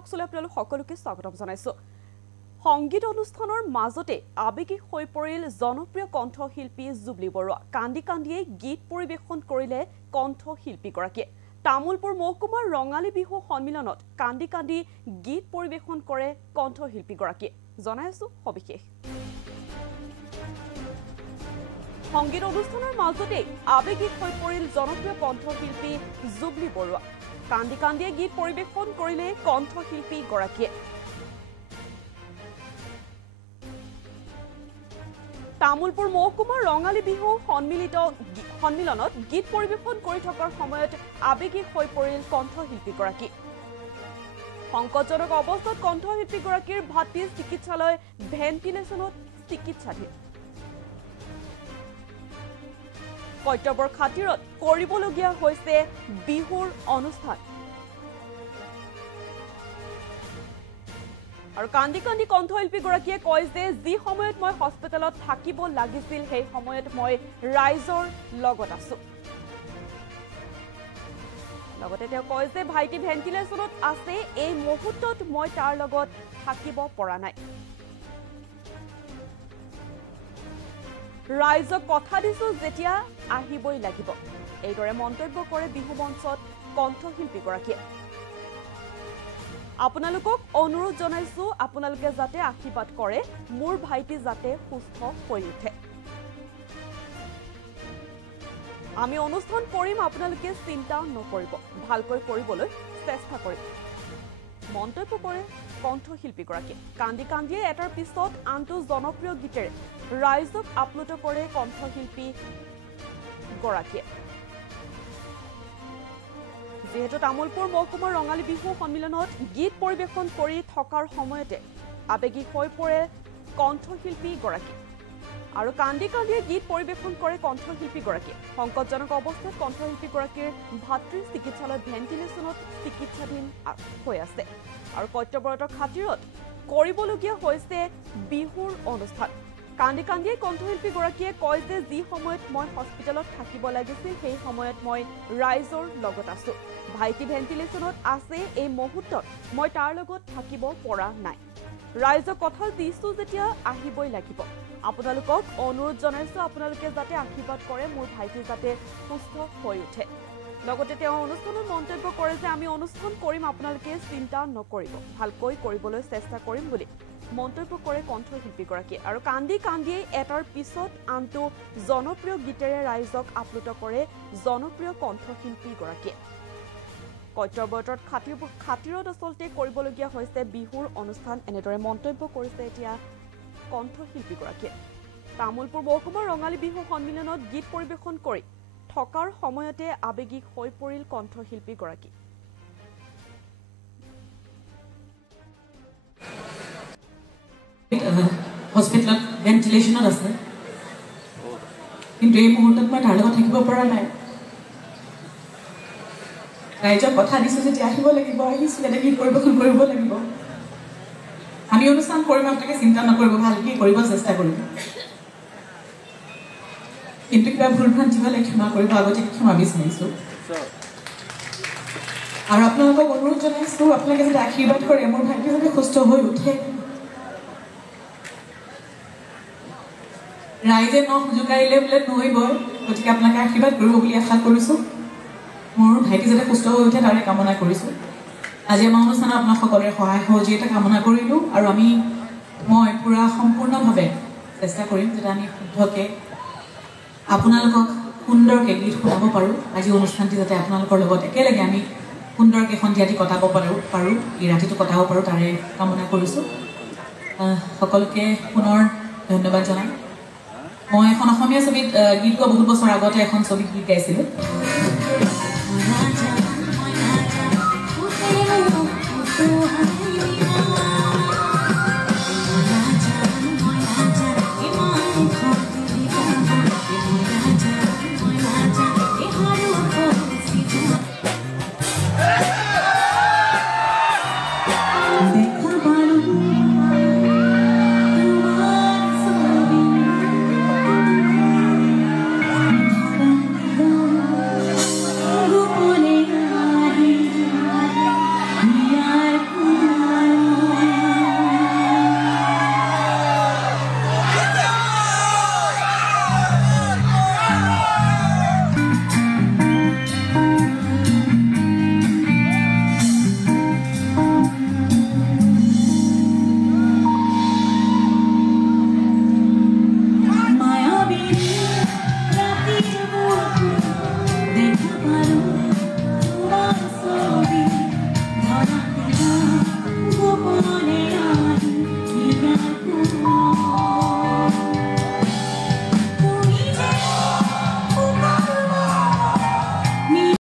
টকছলৈ আপোনালোক সকলোকে স্বাগতম জনাইছো সংগীত অনুষ্ঠানৰ মাজতে আবেগিক হৈ পৰিল জনপ্ৰিয় কণ্ঠশিল্পী জুবলি বৰুৱা কান্দি কান্দিয়ে গীত পৰিবেশন কৰিলে কণ্ঠশিল্পীগৰাকীয়ে তামুলপুৰ মহকুমাৰ ৰঙালী বিহু সন্মিলনত কান্দি কান্দি গীত পৰিবেশন কৰে কণ্ঠশিল্পীগৰাকীয়ে জনাইছো সবিশেষ সংগীত অনুষ্ঠানৰ মাজতে আবেগিক হৈ পৰিল জনপ্ৰিয় কণ্ঠশিল্পী জুবলি বৰুৱা কান্দি কান্দিয়ে গীত পৰিবেশন কৰিলে কণ্ঠশিল্পীগৰাকীয়ে তামুলপুৰ মহকুমাৰ ৰঙালী বিহু সন্মিলনত গীত পৰিবেশন কৰি থকাৰ সময়ত আবেগিক হৈ পৰিল কণ্ঠশিল্পীগৰাকী সংকটজনক অৱস্থাত কণ্ঠশিল্পীগৰাকীৰ ভাতৃ চিকিৎসালয় ভেন্টিলেশ্যনত চিকিৎসাধীন কৰ্তব্যৰ খাতিৰত কৰিবলগীয়া হৈছে বিহুৰ অনুষ্ঠান আৰু কান্দি কান্দি কণ্ঠশিল্পীগৰাকীয়ে কয় যে যি সময়ত মই হস্পিটেলত থাকিব লাগিছিল সেই সময়ত মই ৰাইজৰ লগত আছো লগতে তেওঁ কয় যে ভাইটি ভেন্টিলেশ্যনত আছে এই মুহূৰ্তত মই তাৰ লগত থাকিব পৰা নাই ৰাইজক কথা দিছো যেতিয়া আহিবই লাগিব এইদৰে মন্তব্য কৰে বিহু মঞ্চত কণ্ঠশিল্পীগৰাকীয়ে আপোনালোকক অনুৰোধ জনাইছো আপোনালোকে যাতে আশীৰ্বাদ কৰে মোৰ ভাইটি যাতে সুস্থ হৈ উঠে আমি অনুষ্ঠান কৰিম আপোনালোকে চিন্তা নকৰিব ভালকৈ কৰিবলৈ চেষ্টা কৰিম মন্তব্য কৰে কণ্ঠশিল্পীগৰাকীয়ে কান্দি কান্দিয়ে এটাৰ পিছত আনটো জনপ্ৰিয় গীতেৰে ৰাইজক আপ্লুত কৰে কণ্ঠশিল্পীগৰাকীয়ে যেহেতু তামুলপুৰ মহকুমাৰ ৰঙালী বিহু সন্মিলনত গীত পৰিবেশন কৰি থকাৰ সময়তে আবেগিক হৈ পৰে কণ্ঠশিল্পীগৰাকী আৰু কান্দি কান্দিয়ে গীত পৰিবেশন কৰে কণ্ঠশিল্পীগৰাকীয়ে সংকটজনক অৱস্থাত কণ্ঠশিল্পীগৰাকীৰ ভাতৃ চিকিৎসালয়ত ভেন্টিলেশ্যনত চিকিৎসাধীন হৈ আছে আৰু কৰ্তব্যৰত খাতিৰত কৰিবলগীয়া হৈছে বিহুৰ অনুষ্ঠান কান্দি কান্দিয়ে কণ্ঠশিল্পীগৰাকীয়ে কয় যে যি সময়ত মই হস্পিটেলত থাকিব লাগিছিল সেই সময়ত মই ৰাইজৰ লগত আছো ভাইটি ভেন্টিলেশ্যনত আছে এই মুহূৰ্তত মই তাৰ লগত থাকিব পৰা নাই ৰাইজক কথা দিছো যেতিয়া আহিবই লাগিব আপোনালোকক অনুৰোধ জনাইছো আপোনালোকে যাতে আশীৰ্বাদ কৰে মোৰ ভাইটি যাতে সুস্থ হৈ উঠে লগতে তেওঁ অনুষ্ঠানত মন্তব্য কৰে যে আমি অনুষ্ঠান কৰিম আপোনালোকে চিন্তা নকৰিব ভালকৈ কৰিবলৈ চেষ্টা কৰিম বুলি মন্তব্য কৰে কণ্ঠশিল্পীগৰাকীয়ে আৰু কান্দি কান্দিয়ে এটাৰ পিছত আনটো জনপ্ৰিয় গীতেৰে ৰাইজক আপ্লুত কৰে জনপ্ৰিয় কণ্ঠশিল্পীগৰাকীয়ে কৰ্তব্যৰত খাতিৰত আচলতে কৰিবলগীয়া হৈছে বিহুৰ অনুষ্ঠান এনেদৰে মন্তব্য কৰিছে এতিয়া কণ্ঠশিল্পীগৰাকীয়ে তামুলপুৰ মহকুমাৰ ৰঙালী বিহু সন্মিলনত গীত পৰিবেশন কৰি থকাৰ সময়তে আবেগিক হৈ পৰিল কণ্ঠশিল্পীগৰাকী হস্পিটেলত ভেন্টিলেশ্যনত আছে কিন্তু এই মুহূৰ্তত মই তাৰ লগত থাকিব পৰা নাই ৰাইজক কথা দিছো যেতিয়া আহিব লাগিব আহিছো এটা গীত পৰিবেশন কৰিব লাগিব আমি অনুষ্ঠান কৰিম আপোনালোকে চিন্তা নকৰিব ভালকৈ কৰিব চেষ্টা কৰিম কিন্তু কিবা ভুল ভ্ৰান্তি হ'লে ক্ষমা কৰিব আগতে ক্ষমা বিচাৰিছো আৰু আপোনালোকক অনুৰোধ জনাইছো আপোনালোকে যাতে আশীৰ্বাদ কৰে মোৰ ভাইটি যাতে সুস্থ হৈ উঠে ৰাইজে নখ জোকাৰিলে বোলে নৈব গতিকে আপোনালোকে আশীৰ্বাদ কৰিব বুলি আশা কৰিছো মোৰ ভাইটি যাতে সুস্থ হৈ উঠে তাৰে কামনা কৰিছো আজি আমাৰ অনুষ্ঠানত আপোনাক সকলোৰে সহায় সহযোগিতা কামনা কৰিলো আৰু মই পুৰা সম্পূৰ্ণভাৱে চেষ্টা কৰিম যাতে আমি শুদ্ধকৈ আপোনালোকক সুন্দৰকৈ গীত শুনাব পাৰোঁ আজি অনুষ্ঠানটি যাতে আপোনালোকৰ লগত একেলগে আমি সুন্দৰকৈ সন্ধিয়াটি কটাব পাৰোঁ এই ৰাতিটো কটাব পাৰোঁ তাৰে কামনা কৰিছোঁ সকলোকে পুনৰ ধন্যবাদ জনাই মই এখন অসমীয়া ছবিত গীত গোৱা বহুত বছৰ আগতে এখন ছবিত গীত গাইছিলোঁ